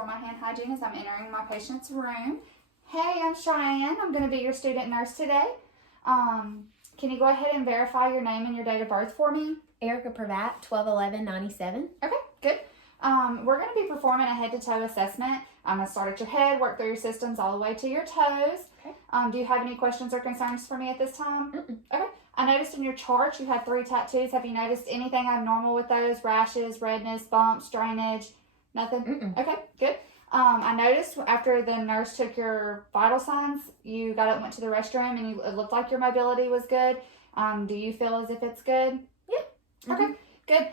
for my hand hygiene as I'm entering my patient's room. Hey, I'm Cheyenne. I'm going to be your student nurse today. Can you go ahead and verify your name and your date of birth for me? Erica Pravat, 12/11/97. Okay, good. We're going to be performing a head-to-toe assessment. I'm going to start at your head, work through your systems all the way to your toes. Okay. Do you have any questions or concerns for me at this time? Mm-mm. Okay. I noticed in your chart you had 3 tattoos. Have you noticed anything abnormal with those? Rashes, redness, bumps, drainage? Nothing? Mm-mm. Okay, good. I noticed after the nurse took your vital signs, you got up and went to the restroom and it looked like your mobility was good. Do you feel as if it's good? Yeah. Okay, good.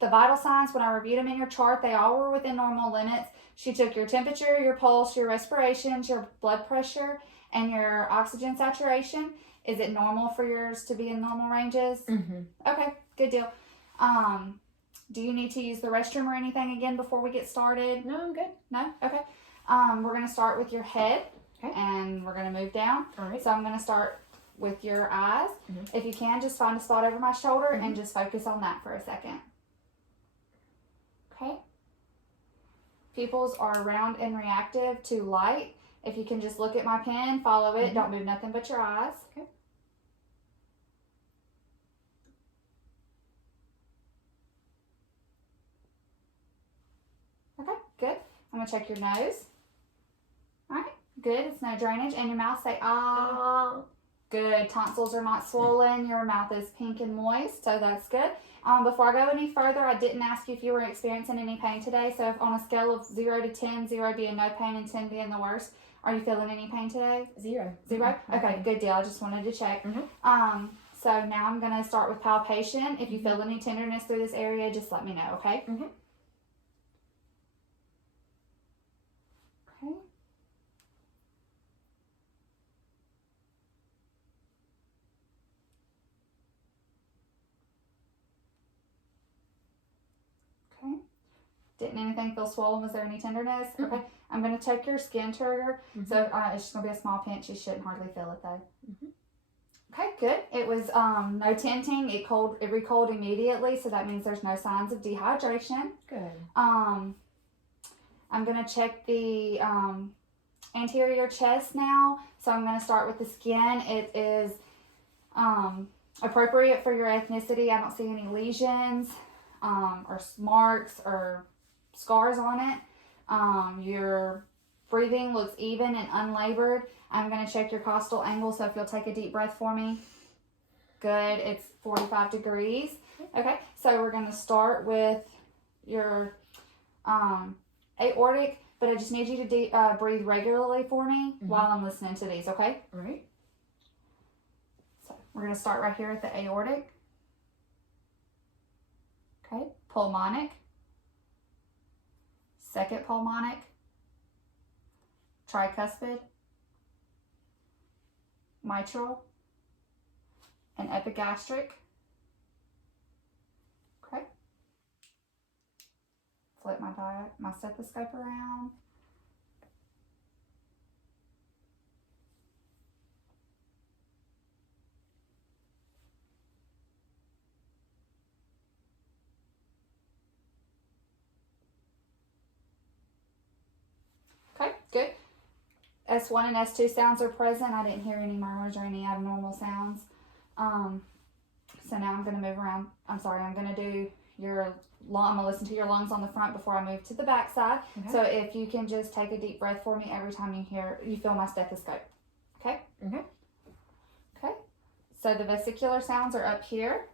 The vital signs, when I reviewed them in your chart, they all were within normal limits. She took your temperature, your pulse, your respirations, your blood pressure, and your oxygen saturation. Is it normal for yours to be in normal ranges? Mm-hmm. Okay, good deal. Do you need to use the restroom or anything again before we get started? No, I'm good. No? Okay. We're going to start with your head, Okay. and we're going to move down. All right. So I'm going to start with your eyes. Mm-hmm. If you can, just find a spot over my shoulder Mm-hmm. and just focus on that for a second. Okay. Pupils are round and reactive to light. If you can just look at my pen, follow it. Mm-hmm. Don't move nothing but your eyes. Okay. Okay, good. I'm going to check your nose. All right, good. It's no drainage. And your mouth, say ah. Good. Tonsils are not swollen. Your mouth is pink and moist, so that's good. Before I go any further, I didn't ask you if you were experiencing any pain today. So if on a scale of 0 to 10, 0 being no pain and 10 being the worst, are you feeling any pain today? 0. 0? Mm-hmm. Okay, good deal. I just wanted to check. Mm-hmm. So now I'm going to start with palpation. If you feel any tenderness through this area, just let me know, okay? Mm-hmm. Okay. Okay. Didn't anything feel swollen? Was there any tenderness? Mm-mm. Okay. I'm going to check your skin trigger. Mm-hmm. So it's just going to be a small pinch. You shouldn't hardly feel it though. Mm-hmm. Okay, good. It was no tinting. It recoiled immediately, so that means there's no signs of dehydration. Good. I'm going to check the anterior chest now. So I'm going to start with the skin. It is appropriate for your ethnicity. I don't see any lesions or marks or scars on it. Your breathing looks even and unlabored. I'm going to check your costal angle, so if you'll take a deep breath for me. Good. It's 45 degrees. Okay, so we're going to start with your aortic, but I just need you to breathe regularly for me while I'm listening to these, okay? All right. So we're going to start right here at the aortic. Okay, pulmonic. Second pulmonic. Tricuspid. Mitral. And epigastric. Okay. Flip my stethoscope around. Okay, good. S1 and S2 sounds are present. I didn't hear any murmurs or any abnormal sounds. So now I'm going to move around. I'm going to do your lung. I'm going to listen to your lungs on the front before I move to the back side. Okay. So if you can just take a deep breath for me every time you feel my stethoscope. Okay? Okay. Okay. So the vesicular sounds are up here.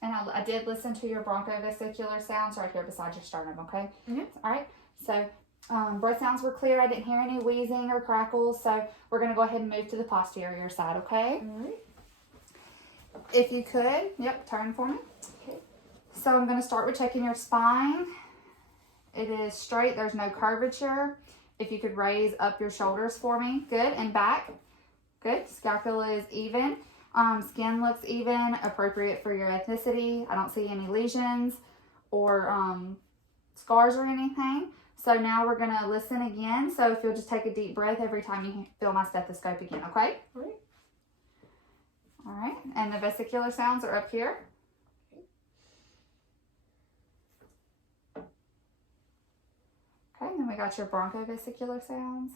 And I did listen to your bronchovesicular sounds right here beside your sternum, okay? Mm-hmm. All right. So breath sounds were clear. I didn't hear any wheezing or crackles. So we're going to go ahead and move to the posterior side, okay? All right. If you could, yep, turn for me. Okay. So I'm going to start with checking your spine. It is straight. There's no curvature. If you could raise up your shoulders for me. Good. And back. Good. Scapula is even. Skin looks even, appropriate for your ethnicity. I don't see any lesions or scars or anything. So now we're going to listen again. So if you'll just take a deep breath every time you feel my stethoscope again, okay? All right. All right. And the vesicular sounds are up here. Okay, and then we got your bronchovesicular sounds.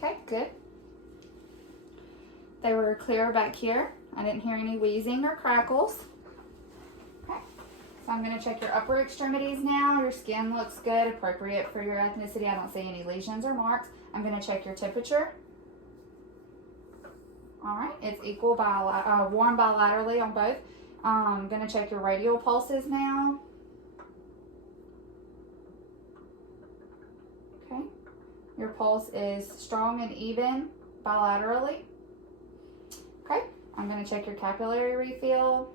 Okay, good. They were clear back here. I didn't hear any wheezing or crackles. Okay, so I'm going to check your upper extremities now. Your skin looks good, appropriate for your ethnicity. I don't see any lesions or marks. I'm going to check your temperature. All right, it's equal, warm bilaterally on both. I'm going to check your radial pulses now. Okay, your pulse is strong and even bilaterally. Okay, I'm going to check your capillary refill.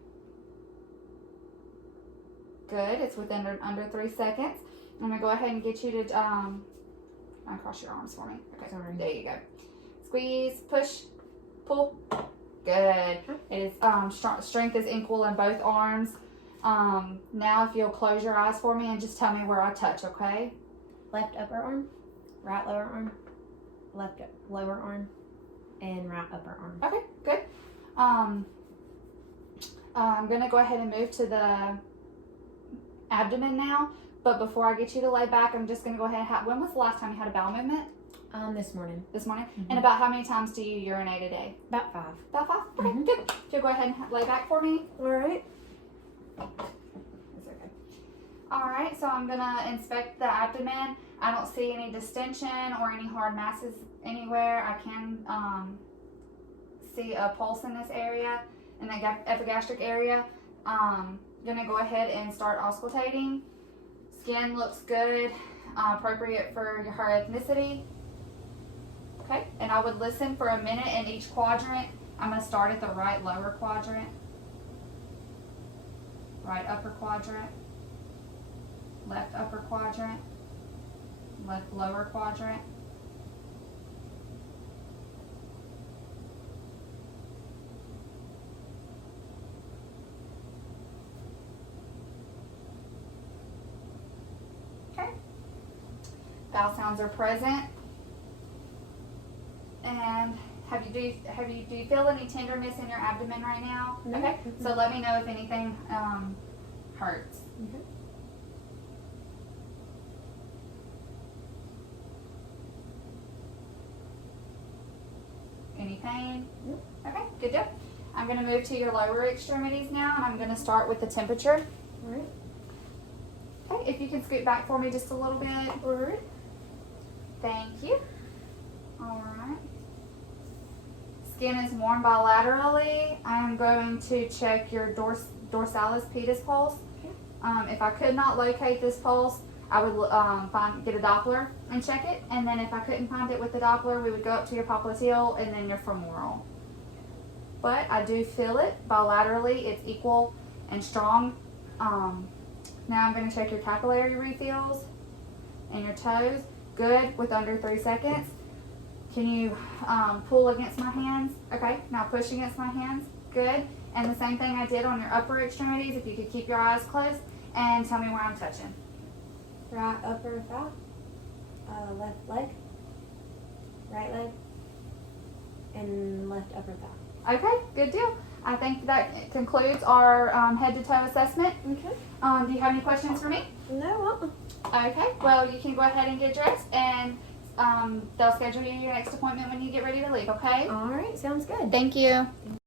Good, it's within under 3 seconds. I'm going to go ahead and get you to uncross your arms for me. Okay, Sorry. There you go. Squeeze, push, pull. Good. It is strength is equal in both arms. Now if you'll close your eyes for me and just tell me where I touch, okay? Left upper arm, right lower arm, left lower arm, and right upper arm. Okay, good. I'm going to go ahead and move to the abdomen now. But before I get you to lay back, I'm just going to go ahead and when was the last time you had a bowel movement? This morning. This morning? Mm-hmm. And about how many times do you urinate a day? About 5. About 5? Okay, Mm-hmm. good. If you'll go ahead and lay back for me. All right. That's okay. All right, so I'm going to inspect the abdomen. I don't see any distension or any hard masses anywhere. I can see a pulse in this area, in the epigastric area. Going to go ahead and start auscultating. Skin looks good, appropriate for her ethnicity. Okay, and I would listen for a minute in each quadrant. I'm going to start at the right lower quadrant, right upper quadrant, left upper quadrant, left lower quadrant. Okay. Vowel sounds are present. And do you feel any tenderness in your abdomen right now? No. Okay. So let me know if anything hurts. Mm-hmm. Any pain? No. Okay, good deal. I'm going to move to your lower extremities now, and I'm going to start with the temperature. All right. Okay, if you can scoot back for me just a little bit. All right. Thank you. All right. Skin is warm bilaterally. I'm going to check your dorsalis pedis pulse. Okay. If I could not locate this pulse, I would get a Doppler and check it. And then if I couldn't find it with the Doppler, we would go up to your popliteal and then your femoral. But I do feel it bilaterally. It's equal and strong. Now I'm going to check your capillary refills and your toes. Good, with under 3 seconds. Can you pull against my hands? Okay, now push against my hands. Good. And the same thing I did on your upper extremities, if you could keep your eyes closed and tell me where I'm touching. Right upper thigh, left leg, right leg, and left upper thigh. Okay, good deal. I think that concludes our head to toe assessment. Okay. Do you have any questions for me? No. Okay, well, you can go ahead and get dressed, and they'll schedule you your next appointment when you get ready to leave, okay? All right. Sounds good. Thank you.